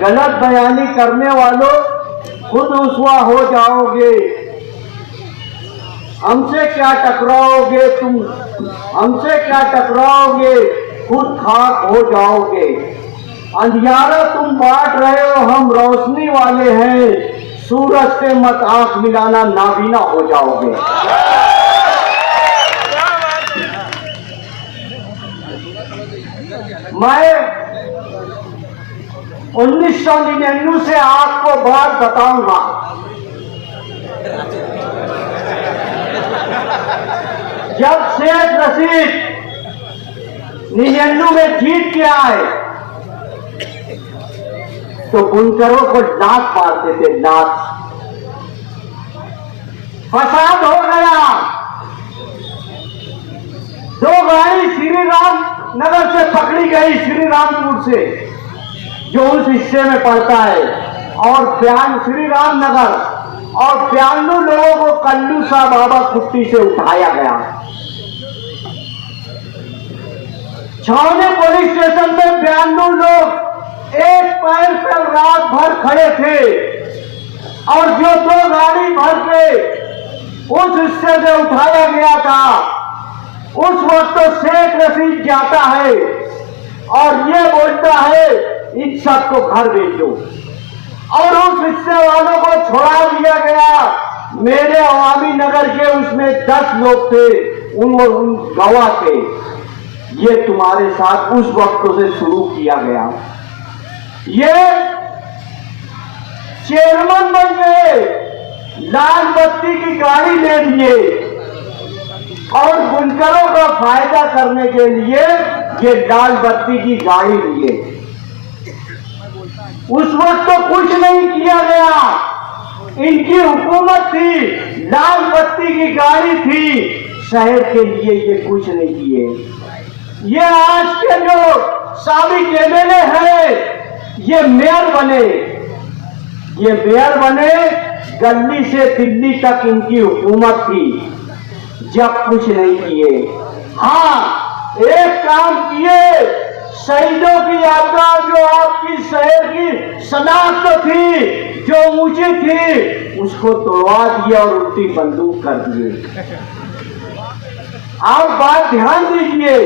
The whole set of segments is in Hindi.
गलत बयानी करने वालों खुद रुसवा हो जाओगे। हमसे क्या टकराओगे तुम, हमसे क्या टकराओगे, खुद खाक हो जाओगे। अंधियारा तुम बांट रहे हो, हम रोशनी वाले हैं, सूरज से मत आंख मिलाना, नाबीना हो जाओगे। मैं 1999 से आपको बात बताऊंगा। जब शेख रशीद 99 में जीत के आए तो बुनकरों को लात मारते थे, लात। फसाद हो गया। 2 गाड़ी श्री राम नगर से पकड़ी गई, श्री रामपुर से, जो उस हिस्से में पड़ता है, और श्री राम नगर, और 92 लोगों को कल्लू शाह बाबा कुट्टी से उठाया गया। छावनी पुलिस स्टेशन में 92 लोग एक पैर पर रात भर खड़े थे, और जो 2 गाड़ी भर के उस हिस्से से उठाया गया था, उस वक्त तो शेख रशीद जाता है और ये बोलता है इन सबको घर भेजो, और उस हिस्से वालों को छोड़ा दिया गया। मेरे अवामी नगर के उसमें 10 लोग थे, उन गवाह थे। ये तुम्हारे साथ उस वक्त से शुरू किया गया। ये चेयरमैन बन गए, लाल बत्ती की गाड़ी ले लिए, और बुनकरों का फायदा करने के लिए ये लाल बत्ती की गाड़ी लिए। उस वक्त तो कुछ नहीं किया गया, इनकी हुकूमत थी, लाल बत्ती की गाड़ी थी, शहर के लिए ये कुछ नहीं किए। ये आज के जो साबिक एमएलए हैं, ये मेयर बने, ये मेयर बने, गली से दिल्ली तक इनकी हुकूमत थी, जब कुछ नहीं किए। हाँ, एक काम किए, शहीदों की यादगार जो आपकी शहर की शनाख्त थी, जो ऊंची थी, उसको तोड़वा दिया और उल्टी बंदूक कर दिए। आप बात ध्यान दीजिए,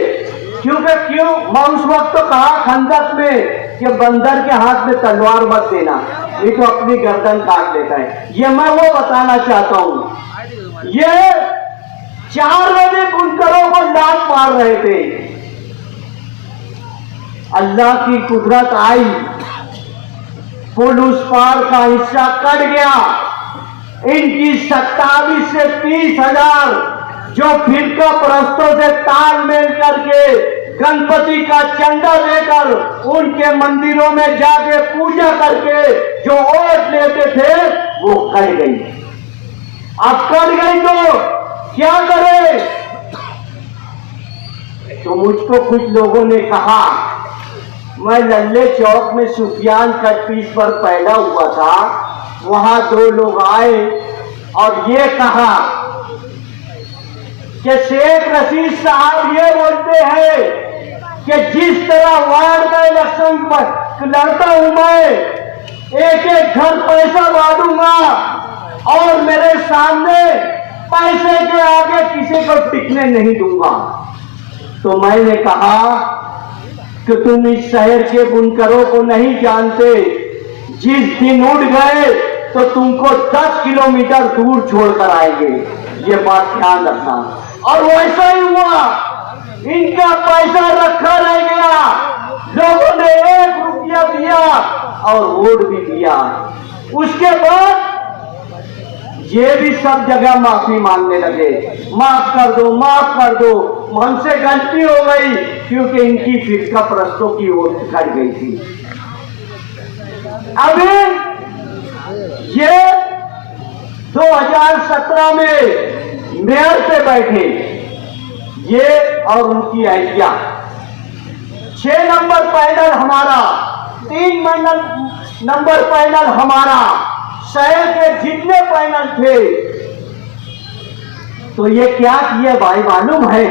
क्यों मैं उस वक्त तो कहा खंदक में कि बंदर के हाथ में तलवार मत देना, ये तो अपनी गर्दन काट लेता है। ये मैं वो बताना चाहता हूं। ये 4 बजे बुनकरों को लात मार रहे थे, अल्लाह की कुदरत आई, पुल उस पार का हिस्सा कट गया। इनकी 27 से 30,000 जो फिरका परस्तों से तालमेल करके गणपति का चंदा लेकर उनके मंदिरों में जाके पूजा करके जो वोट लेते थे, वो कट गई। अब कट गई तो क्या करे? तो मुझको कुछ लोगों ने कहा, मैं लल्ले चौक में सुफियान कट पीस पर पैदा हुआ था, वहां 2 लोग आए और ये कहा कि शेख रशीद साहब ये बोलते हैं कि जिस तरह वार्ड का इलेक्शन लड़ता हूं मैं, एक घर पैसा बांटूंगा और मेरे सामने पैसे के आगे किसी को टिकने नहीं दूंगा। तो मैंने कहा कि तुम इस शहर के बुनकरों को नहीं जानते, जिस दिन उठ गए तो तुमको 10 किलोमीटर दूर छोड़कर आएंगे, ये बात ध्यान रखना। और वैसा ही हुआ, इनका पैसा रखा रह गया, लोगों ने 1 रुपया दिया और वोट भी दिया। उसके बाद ये भी सब जगह माफी मांगने लगे, माफ कर दो, माफ कर दो, हमसे गलती हो गई, क्योंकि इनकी फिरका परस्तों की वोट कट गई थी। अभी ये 2017 में मेयर पे बैठे, ये और उनकी अहलिया। 6 नंबर पैनल हमारा, 3 नंबर पैनल हमारा, शहर के जितने पैनल थे। तो ये क्या किए भाई मालूम है?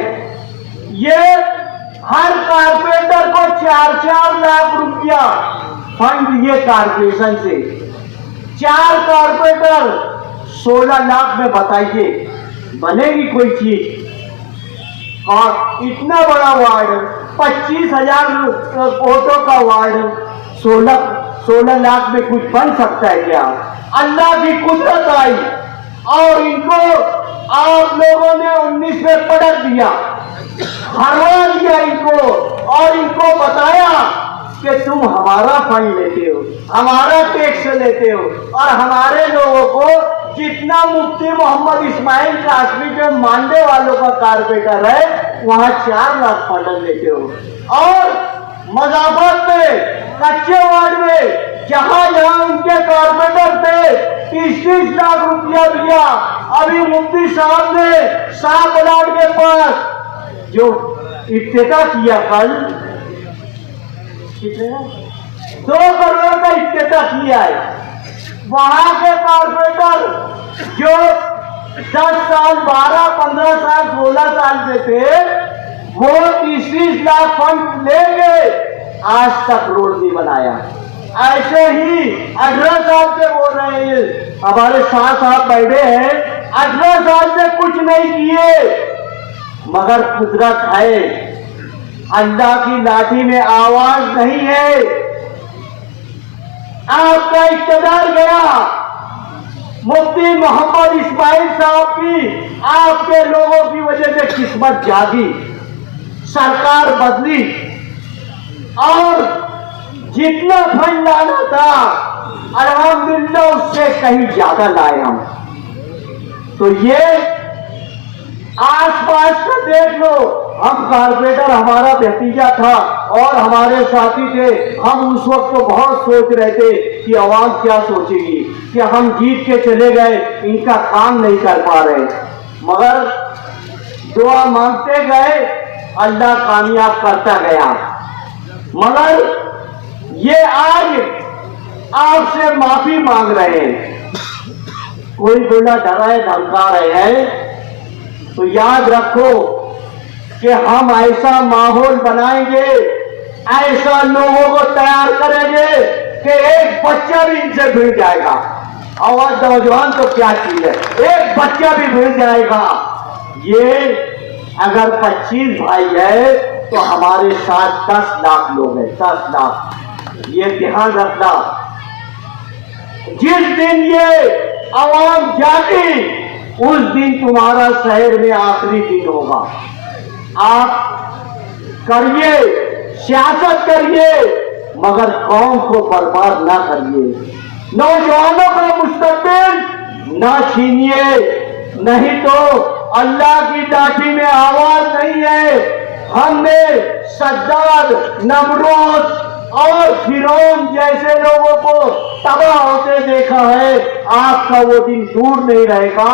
ये हर कारपेंटर को 4-4 लाख रुपया फंड दिए कारपोरेशन से। 4 कारपोरेटर 16 लाख में बताइए बनेगी कोई चीज? और इतना बड़ा वार्ड, 25,000 वोटों का वार्ड, 16 लाख में कुछ बन सकता है क्या? अल्लाह की कुदरत आई और इनको आप लोगों ने 19 में पटक दिया, हरवा दिया इनको और इनको बताया कि तुम हमारा फंड लेते हो, हमारा टैक्स लेते हो और हमारे लोगों को जितना मुफ्ती मोहम्मद इस्माइल कासमी के मानने वालों का कारपोरेटर है वहां 4 लाख फंड लेते हो। और मजाफत में कच्चे वार्ड में जहां जहां उनके कारपोरेटर थे 30-30 लाख रुपया दिया। अभी मुफ्ती साहब ने शाह प्लाट के पास जो इफ्तिताह किया कल, कितने 2 करोड़ का इफ्तिताह किया है। वहां के कारपोरेटर जो 10 साल 12 15 साल 16 साल से थे वो 30-30 लाख फंड लेके आज तक रोड नहीं बनाया। ऐसे ही 18 साल से बोल रहे हैं, हमारे साथ बैठे हैं, 18 साल से कुछ नहीं किए। मगर कुदरत है, अल्लाह की लाठी में आवाज नहीं है। आपका इक़्तिदार गया, मुफ्ती मोहम्मद इस्माइल साहब की आपके लोगों की वजह से किस्मत जागी, सरकार बदली और जितना फंड लाना था अल्हम्दुलिल्लाह उससे कहीं ज्यादा लाए हम। तो ये आसपास का देख लो, हम कारपोरेटर हमारा भतीजा था और हमारे साथी थे, हम उस वक्त तो बहुत सोच रहे थे कि आवाम क्या सोचेगी कि हम जीत के चले गए, इनका काम नहीं कर पा रहे। मगर दुआ मांगते गए, अल्लाह कामयाब करता गया। मगर ये आज आपसे माफी मांग रहे हैं। कोई बोला डराए धमका रहे हैं, तो याद रखो कि हम ऐसा माहौल बनाएंगे, ऐसा लोगों को तैयार करेंगे कि एक बच्चा भी इनसे भिड़ जाएगा। और नौजवान तो क्या चीज है, एक बच्चा भी भिड़ जाएगा। ये अगर 25 भाई है तो हमारे साथ 10 लाख लोग हैं, 10 लाख। ये ध्यान रखना, जिस दिन ये आवाम जागी उस दिन तुम्हारा शहर में आखिरी दिन होगा। आप करिए, सियासत करिए, मगर कौम को बर्बाद ना करिए, नौजवानों का मुस्तकबिल ना छीनिए, नहीं तो अल्लाह की लाठी में आवाज नहीं है। हमने सद्दाद, नमरूद और फिरौन जैसे लोगों को तबाह होते देखा है। आपका वो दिन दूर नहीं रहेगा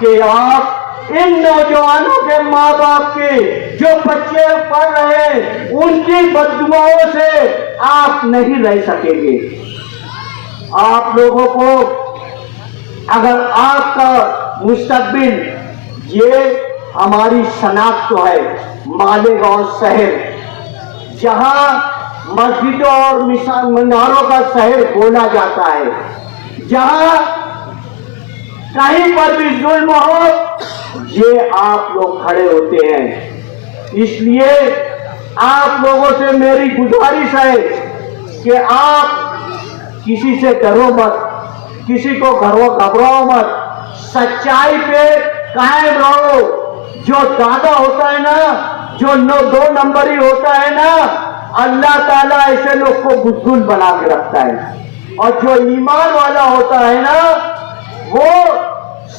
कि आप इन नौजवानों के माँ बाप के जो बच्चे पढ़ रहे हैं उनकी बददुआओं से आप नहीं रह सकेंगे। आप लोगों को अगर आपका मुस्तकबिल, ये हमारी शनाख्त तो है, मालेगांव शहर जहां मस्जिदों और मीनारों का शहर बोला जाता है, जहां कहीं पर भी जुल्म हो ये आप लोग खड़े होते हैं। इसलिए आप लोगों से मेरी गुजारिश है कि आप किसी से डरो मत, किसी को घबराओ मत, सच्चाई पे कायम रहो। जो दादा होता है ना, जो 2 नंबरी होता है ना, अल्लाह ताला ऐसे लोग को बुज़दिल बना के रखता है। और जो ईमान वाला होता है ना, वो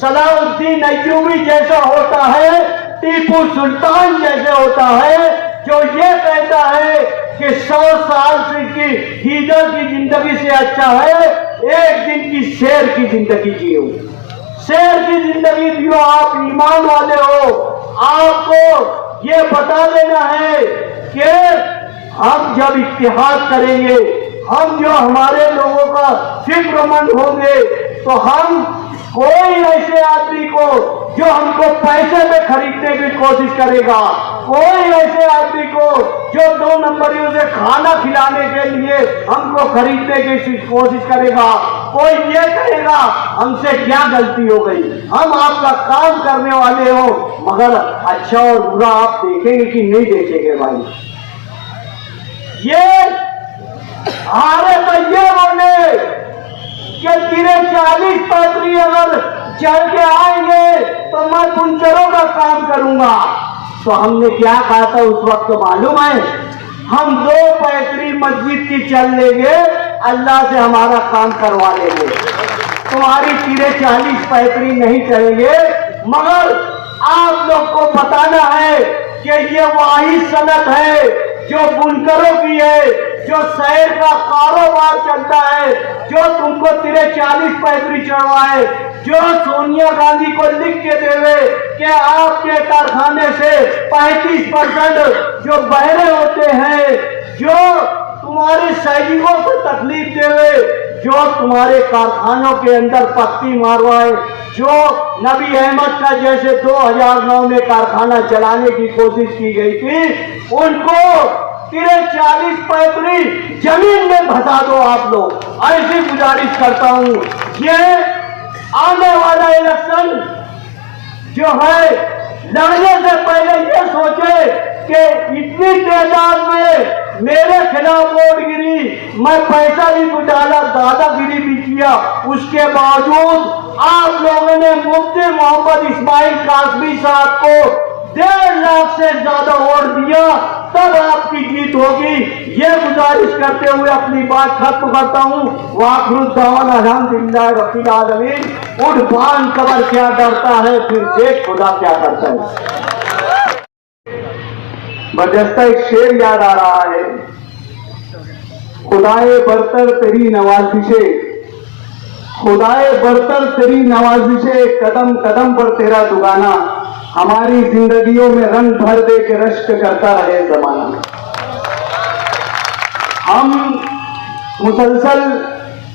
सलाउद्दीन अय्यूबी जैसा होता है, टीपू सुल्तान जैसे होता है, जो ये कहता है कि 100 साल की हीदर की जिंदगी से अच्छा है एक दिन की शेर की जिंदगी जियो। शेर की जिंदगी जियो, आप ईमान वाले हो। आपको ये बता देना है कि हम जब इत्तेहाद करेंगे, हम जो हमारे लोगों का फिक्रमंद होंगे, तो हम कोई ऐसे आदमी को जो हमको पैसे में खरीदने की कोशिश करेगा, कोई ऐसे आदमी को जो 2 नंबरियों से खाना खिलाने के लिए हमको खरीदने की कोशिश करेगा, कोई ये कहेगा हमसे क्या गलती हो गई, हम आपका काम करने वाले हो, मगर अच्छा और बुरा आप देखेंगे कि नहीं देखेंगे भाई। ये हारे तो ये बोले कि तेरे 40 पैतरी अगर चल के आएंगे तो मैं बुनकरों का काम करूंगा। तो हमने क्या कहा था उस वक्त मालूम है, हम 2 पैतरी मस्जिद की चल लेंगे, अल्लाह से हमारा काम करवा लेंगे, तुम्हारी तेरे 40 पैतरी नहीं चलेंगे। मगर आप लोग को बताना है कि ये वही सनत है जो बुनकरों की है, जो शहर का कारोबार चलता है, जो तुमको तेरे 40 पैतरी चढ़वाए, जो सोनिया गांधी को लिख के देवे कि आपके कारखाने से 35% जो बहरे होते हैं, जो तुम्हारे सैनिकों को तकलीफ देवे, जो तुम्हारे कारखानों के अंदर पत्ती मारवाए, जो नबी अहमद का जैसे 2009 में कारखाना चलाने की कोशिश की गई थी, उनको तेरे 40 पैतरी जमीन में धंसा दो आप लोग, ऐसी गुजारिश करता हूं। ये आने वाला इलेक्शन जो है, लड़ने से पहले ये सोचे कि इतनी तादाद में मेरे खिलाफ वोट गिरी, मैं पैसा भी डाला, दादागिरी भी किया, उसके बावजूद आप लोगों ने मुफ्ती मोहम्मद इस्माइल कासमी साहब को 1.5 लाख से ज्यादा वोट दिया, तब आपकी जीत होगी। ये गुजारिश करते हुए अपनी बात खत्म करता हूँ। वाखरुद्दावाना अल्हम्दुलिल्लाह रब्बिल आलमीन। उठ बांध कबर क्या डरता है, फिर देख खुदा क्या करता है। बरजस्ता एक शेर याद आ रहा है, खुदाए बरतर तेरी नवाजिशे, खुदाए बरतर तेरी नवाजिशे, कदम कदम पर तेरा दुगाना, हमारी जिंदगियों में रंग भर दे के रश्क करता रहे जमाना। हम मुसलसल,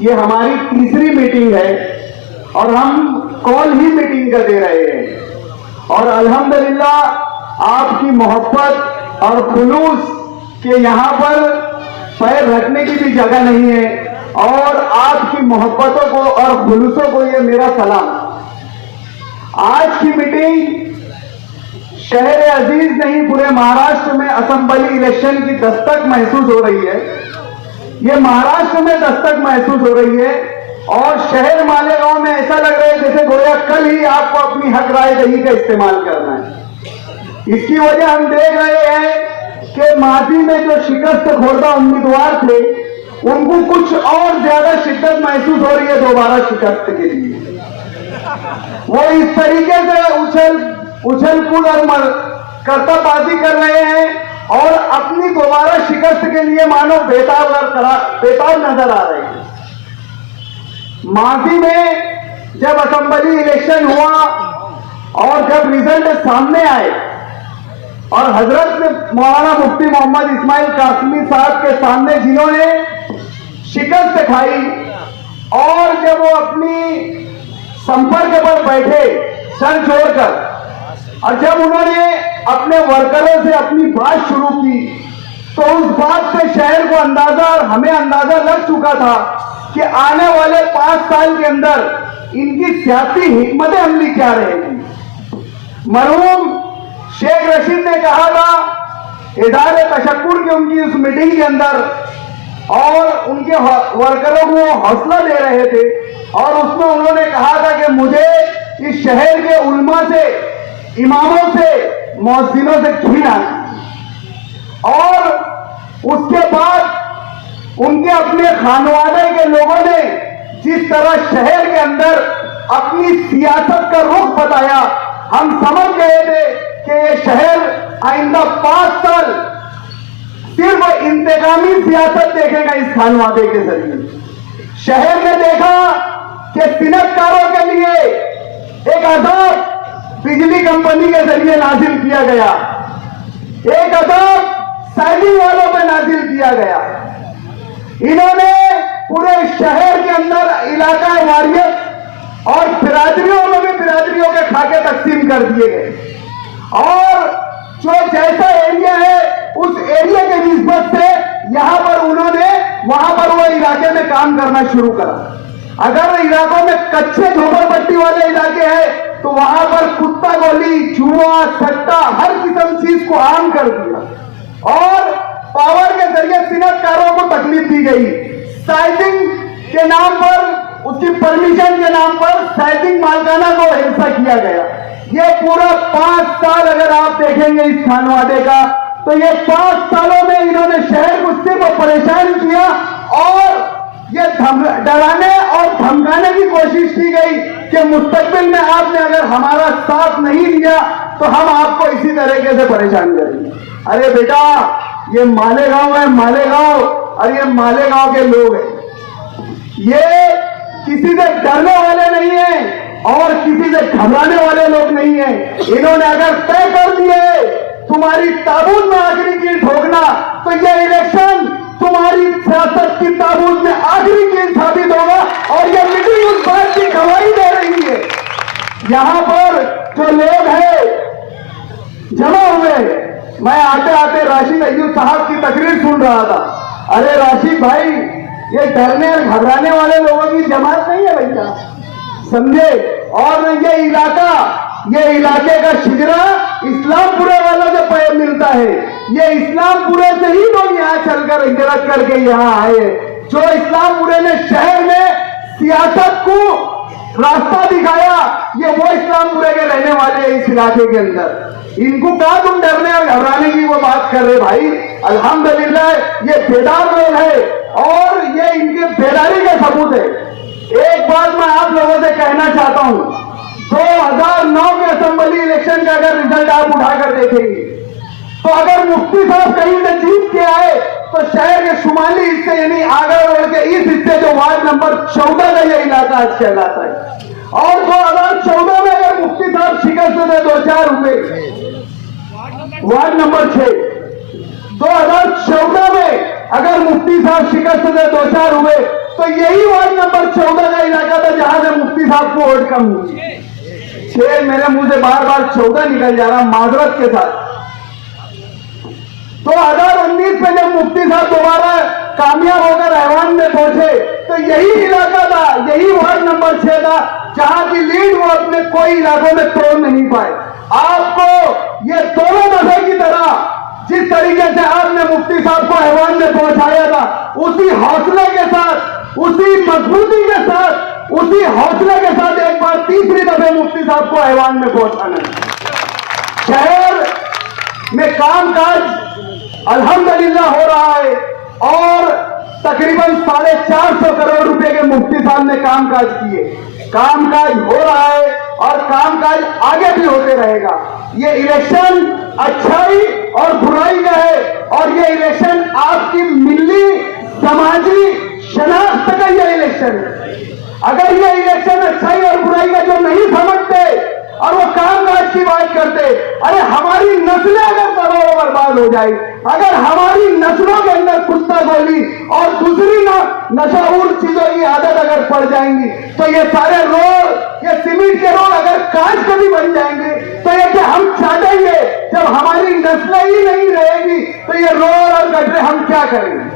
ये हमारी तीसरी मीटिंग है और हम कॉल ही मीटिंग का दे रहे हैं, और अल्हम्दुलिल्लाह आपकी मोहब्बत और खुलूस के यहाँ पर पैर रखने की भी जगह नहीं है, और आपकी मोहब्बतों को और खुलूसों को ये मेरा सलाम। आज की मीटिंग शहर अजीज नहीं, पूरे महाराष्ट्र में असेंबली इलेक्शन की दस्तक महसूस हो रही है। ये महाराष्ट्र में दस्तक महसूस हो रही है, और शहर मालेगांव में ऐसा लग रहा है जैसे गोया कल ही आपको अपनी हक राय दही का इस्तेमाल करना है। इसकी वजह हम देख रहे हैं कि माजी में जो शिकस्त खोरदा उम्मीदवार थे, उनको कुछ और ज्यादा शिद्दत महसूस हो रही है दोबारा शिकस्त के लिए। वो इस तरीके से उछल कूद और करताबाजी कर रहे हैं और अपनी दोबारा शिकस्त के लिए मानो बेताब नजर आ रहे हैं। माजी में जब असेंबली इलेक्शन हुआ और जब रिजल्ट सामने आए और हजरत मौलाना मुफ्ती मोहम्मद इस्माइल कासमी साहब के सामने जिन्होंने शिकस्त खाई, और जब वो अपनी संपर्क पर बैठे सर छोड़कर, और जब उन्होंने अपने वर्करों से अपनी बात शुरू की, तो उस बात से शहर को अंदाजा और हमें अंदाजा लग चुका था कि आने वाले 5 साल के अंदर इनकी सियासी हिकमत अमली क्या रहेगी। मरहूम शेख रशीद ने कहा था इदारे तशक्कुर की उनकी उस मीटिंग के अंदर, और उनके वर्करों को हौसला दे रहे थे, और उसमें उन्होंने कहा था कि मुझे इस शहर के उलमा से, इमामों से, मौज़िनों से घृणा। और उसके बाद उनके अपने खानवादे के लोगों ने जिस तरह शहर के अंदर अपनी सियासत का रुख बताया, हम समझ गए थे कि ये शहर आइंदा 5 साल सिर्फ इंतकामी सियासत देखेगा इस खानवादे के जरिए। शहर ने देखा कि सिनतकारों के लिए एक अदाब बिजली कंपनी के जरिए नाजिल किया गया, एक अदाब साइलिंग वालों पे नाजिल किया गया। इन्होंने पूरे शहर के अंदर इलाका वारियत और फिराद इलाके तकसीम कर दिए गए और जो जैसा एरिया है उस एरिया के निस्बत से यहां पर उन्होंने वहां पर वो इलाके में काम करना शुरू करा। अगर इलाकों में कच्चे झोपड़पट्टी वाले इलाके हैं तो वहां पर कुत्ता गोली, जुआ, सट्टा, हर किस्म चीज को आम कर दिया और पावर के जरिए सिनतकारों को तकलीफ दी गई। साइजिंग के नाम पर, उसकी परमिशन के नाम पर साइजिंग मालकाना को हिंसा किया गया। ये पूरा 5 साल अगर आप देखेंगे इस खानवादे का तो ये 5 सालों में इन्होंने शहर को सिर्फ परेशान किया और ये डराने और धमकाने की कोशिश की गई कि मुस्तकबिल में आपने अगर हमारा साथ नहीं दिया तो हम आपको इसी तरीके से परेशान करेंगे। अरे बेटा, ये मालेगांव है, मालेगांव, और ये मालेगांव के लोग हैं। ये किसी से डरने वाले नहीं है और किसी से घबराने वाले लोग नहीं है। इन्होंने अगर तय कर दिए तुम्हारी ताबूत में आखिरी कील ठोकना तो ये इलेक्शन तुम्हारी सियासत की ताबूत में आखिरी कील साबित होगा और ये मीटिंग उस बात की गवाही दे रही है। यहां पर जो लोग हैं जमा हुए, मैं आते आते राशिद अय्यूब साहब की तकरीर सुन रहा था। अरे राशिद भाई, ये डरने और घबराने वाले लोगों की जमात नहीं है भैया, समझे। और ये इलाके का शिजरा इस्लामपुरे वालों से पैर मिलता है। ये इस्लामपुरे से ही लोग यहाँ चलकर हिजरत करके यहाँ आए। जो इस्लामपुरे ने शहर में सियासत को रास्ता दिखाया, ये वो इस्लामपुरे के रहने वाले हैं इस इलाके के अंदर। इनको कहा तुम डरने और घबराने की वो बात कर रहे भाई। अल्हम्दुलिल्लाह ये बेदार लोग है और ये इनके बेदारी का सबूत है। एक बात मैं आप लोगों से कहना चाहता हूं, 2009 के असेंबली इलेक्शन का अगर रिजल्ट आप उठाकर देखेंगे तो अगर मुफ्ती साहब कहीं से जीत के आए तो शहर के शुमाली हिस्से यानी आगरा रोड के इस हिस्से जो वार्ड नंबर 14 का यह इलाका आज कहलाता है। और 2014 में अगर मुफ्ती साहब शिकस्त से 2-4 हुए, वार्ड नंबर 6, 2014 में अगर मुफ्ती साहब शिकस्त से 2-4 हुए तो यही वार्ड नंबर 14 का इलाका था जहां से मुफ्ती साहब को वोट कम हुई। 6 मेरे मुंह से बार बार 14 निकल जा रहा माजरत के साथ। 2019 में जब मुफ्ती साहब दोबारा कामयाब होकर ऐवान में पहुंचे तो यही इलाका था, यही वार्ड नंबर 6 था जहां की लीड वो अपने कोई इलाकों में तोड़ नहीं पाए। आपको ये दोनों दफे की तरह जिस तरीके से आपने मुफ्ती साहब को ऐवान में पहुंचाया था, उसी हौसले के साथ, उसी मजबूती के साथ, उसी हौसले के साथ एक बार तीसरी दफे मुफ्ती साहब को ऐवान में पहुंचाना है। शहर में कामकाज अल्हम्दुलिल्लाह हो रहा है और तकरीबन 450 करोड़ रुपए के मुफ्ती साहब ने कामकाज किए। कामकाज हो रहा है और कामकाज आगे भी होते रहेगा। ये इलेक्शन अच्छाई और बुराई का है और ये इलेक्शन आपकी मिली समाजी शनाख्त का ये इलेक्शन है। अगर ये इलेक्शन अच्छाई और बुराई का जो नहीं समझते और वो कामकाज की बात करते, अरे हमारी नस्लें अगर तबाह बर्बाद हो जाए, अगर हमारी नस्लों के अंदर कुत्ता गोली और दूसरी नशाउर चीजों की आदत अगर पड़ जाएंगी तो ये सारे रोड, ये सीमेंट के रोड अगर कांच के भी बन जाएंगे तो ये कि हम चाहेंगे जब हमारी नस्लें ही नहीं रहेगी तो ये रोड और गड्ढे हम क्या करेंगे।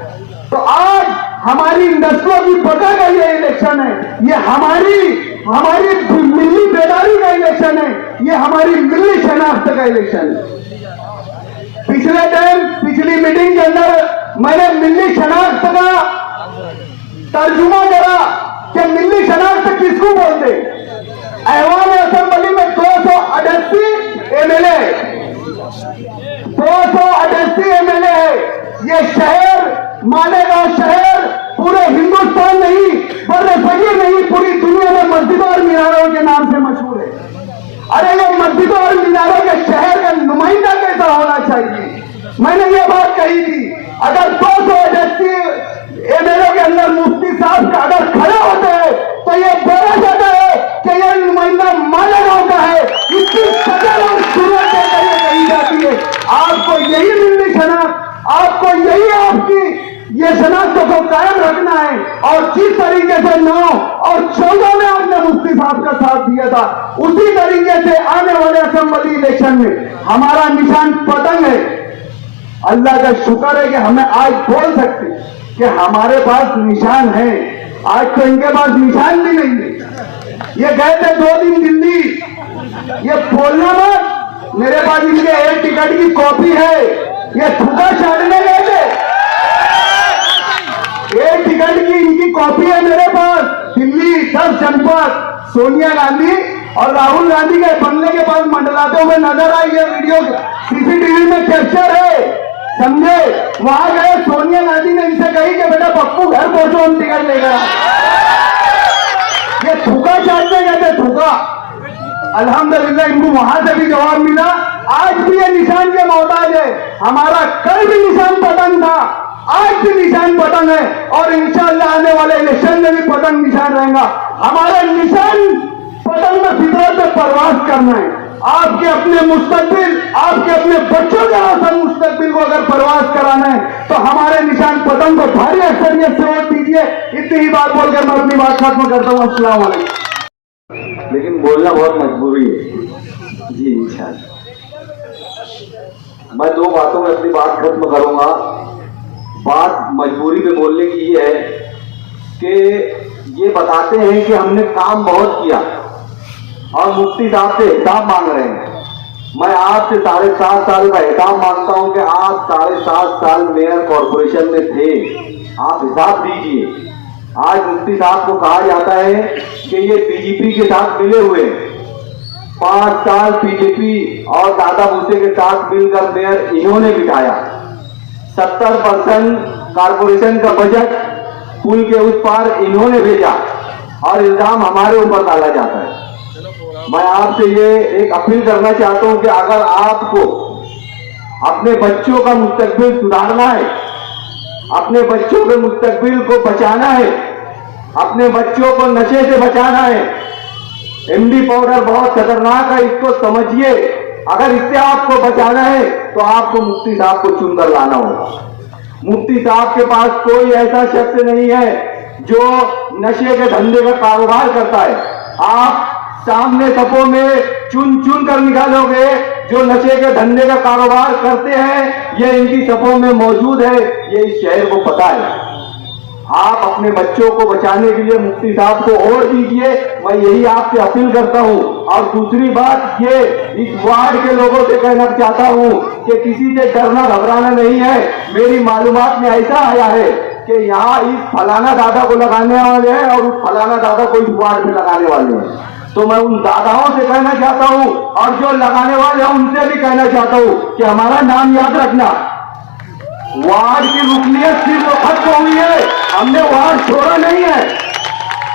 तो आज हमारी नस्लों की बचा का ये इलेक्शन है, ये हमारी मिली बेदारी का इलेक्शन है, ये हमारी मिली शनाख्त का इलेक्शन है। पिछले टाइम पिछली मीटिंग के अंदर मैंने मिली शनाख्त का तर्जुमा करा कि मिली शनाख्त किसको बोलते। ऐवान असेंबली में 288 एमएलए, 288 एमएलए है। ये शहर, मालेगांव शहर पूरे हिंदुस्तान नहीं, बर्रे सगीर नहीं, पूरी दुनिया में मस्जिदों और मीनारों के नाम से मशहूर है। अरे ये मस्जिदों और मीनारों के शहर का नुमाइंदा कैसा होना चाहिए। मैंने ये बात कही थी, अगर 288 एमएलए के अंदर मुफ्ती साहब का अगर खड़े होते हैं तो ये बोला जाता है कि यह नुमाइंदा मालेगांव का है। इसकी सदर और सूरत कही जाती है। आपको यही मिलनी शनाख्त, आपको यही आपकी ये शनाख्त को कायम रखना है और जिस तरीके से 9 और 14 में आपने मुफ्ती साहब का साथ दिया था, उसी तरीके से आने वाले असेंबली इलेक्शन में हमारा निशान पतंग है। अल्लाह का शुक्र है कि हमें आज बोल सकते कि हमारे पास निशान है। आज तो इनके पास निशान भी नहीं है। ये गए थे 2 दिन दिल्ली, ये बोलना मत, मेरे पास इनके एयर टिकट की कॉपी है। ये थूका छाटने गए थे, एयर टिकट की इनकी कॉपी है मेरे पास। दिल्ली 10 जनपद सोनिया गांधी और राहुल गांधी के बंगले के पास मंडलाते हुए नजर आई। ये वीडियो सीसीटीवी में कैप्चर है, समझे। वहां गए, सोनिया गांधी ने इनसे कही कि बेटा पप्पू घर पहुंचो, हम टिकट लेकर। ये थूका चाटने गए थे, थूका। अल्हम्दुलिल्लाह इनको वहां से भी जवाब मिला। आज भी ये निशान के मोहताज है। हमारा कल भी निशान पतंग था, आज भी निशान पतंग है, और इंशाअल्लाह आने वाले इलेक्शन में भी पतंग निशान रहेगा। हमारा निशान पतंग में फितरत में परवास करना है। आपके अपने मुस्तकबिल, आपके अपने बच्चों के रोशन मुस्तकबिल को अगर परवास कराना है तो हमारे निशान पतंग को भारी अक्सरियत से वोट दीजिए। इतनी ही बात बोलकर मैं अपनी बात खत्म करता हूँ। अस्सलाम वालेकुम। लेकिन बोलना बहुत मजबूरी है जी। इंशाअल्लाह मैं 2 बातों में अपनी बात खत्म करूंगा। बात मजबूरी में बोलने की ये है कि ये बताते हैं कि हमने काम बहुत किया और मुफ्ती साहब से हिसाब मांग रहे हैं। मैं आपसे 7.5 साल का हिसाब मांगता हूं कि आप 7.5 साल मेयर कॉरपोरेशन में थे, आप हिसाब दीजिए। आज मुफ्ती साहब को कहा जाता है कि ये बीजेपी के साथ मिले हुए, 5 साल बीजेपी और दादा भूसे के साथ मिलकर मेयर इन्होंने बिठाया। 70% कारपोरेशन का बजट पुल के उस पार इन्होंने भेजा और इल्जाम हमारे ऊपर डाला जाता है। मैं आपसे ये एक अपील करना चाहता हूं कि अगर आपको अपने बच्चों का मुस्तकबिल सुधारना है, अपने बच्चों के मुस्तकबिल को बचाना है, अपने बच्चों को नशे से बचाना है, एमडी पाउडर बहुत खतरनाक है, इसको समझिए। अगर इससे आपको बचाना है तो आपको मुफ्ती साहब को चुनकर लाना होगा। मुफ्ती साहब के पास कोई ऐसा शख्स नहीं है जो नशे के धंधे का कारोबार करता है। आप सामने सफों में चुन चुन कर निकालोगे जो नशे के धंधे का कारोबार करते हैं, ये इनकी सफों में मौजूद है, ये इस शहर को पता है। आप अपने बच्चों को बचाने के लिए मुफ्ती साहब को वोट दीजिए, मैं यही आपसे अपील करता हूं। और दूसरी बात ये इस वार्ड के लोगों से कहना चाहता हूं कि किसी से डरना घबराना नहीं है। मेरी मालूमात में ऐसा आया है कि यहाँ इस फलाना दादा को लगाने वाले हैं और उस फलाना दादा को इस वार्ड में लगाने वाले हैं। तो मैं उन दादाओं से कहना चाहता हूं और जो लगाने वाले हैं उनसे भी कहना चाहता हूं कि हमारा नाम याद रखना। वार्ड की रुकनियत सिर्फ खत्म हुई है, हमने वार्ड छोड़ा नहीं है।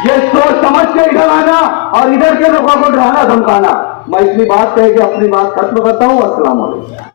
ये सोच समझ के इधर आना और इधर के लोगों को डराना धमकाना। मैं इतनी बात कह के अपनी बात खत्म करता हूं। अस्सलाम वालेकुम।